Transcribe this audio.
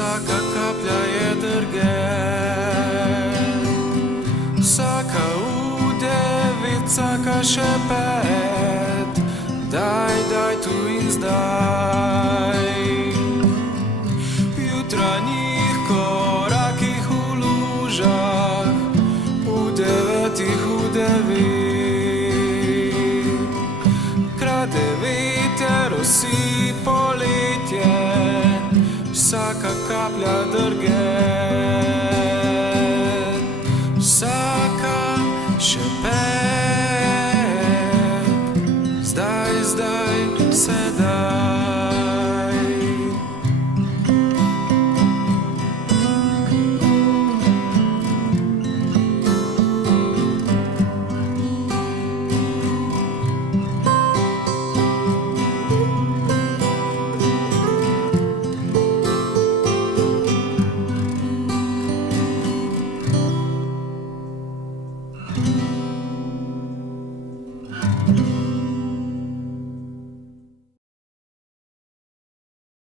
Vsaka kaplja je drget, vsaka udevica, vsaka šepet. Daj tu in zdaj. V jutranjih korakih v lužah, v devetih udevih. Krade veter, vsi poletje, vsaka kaplja drget.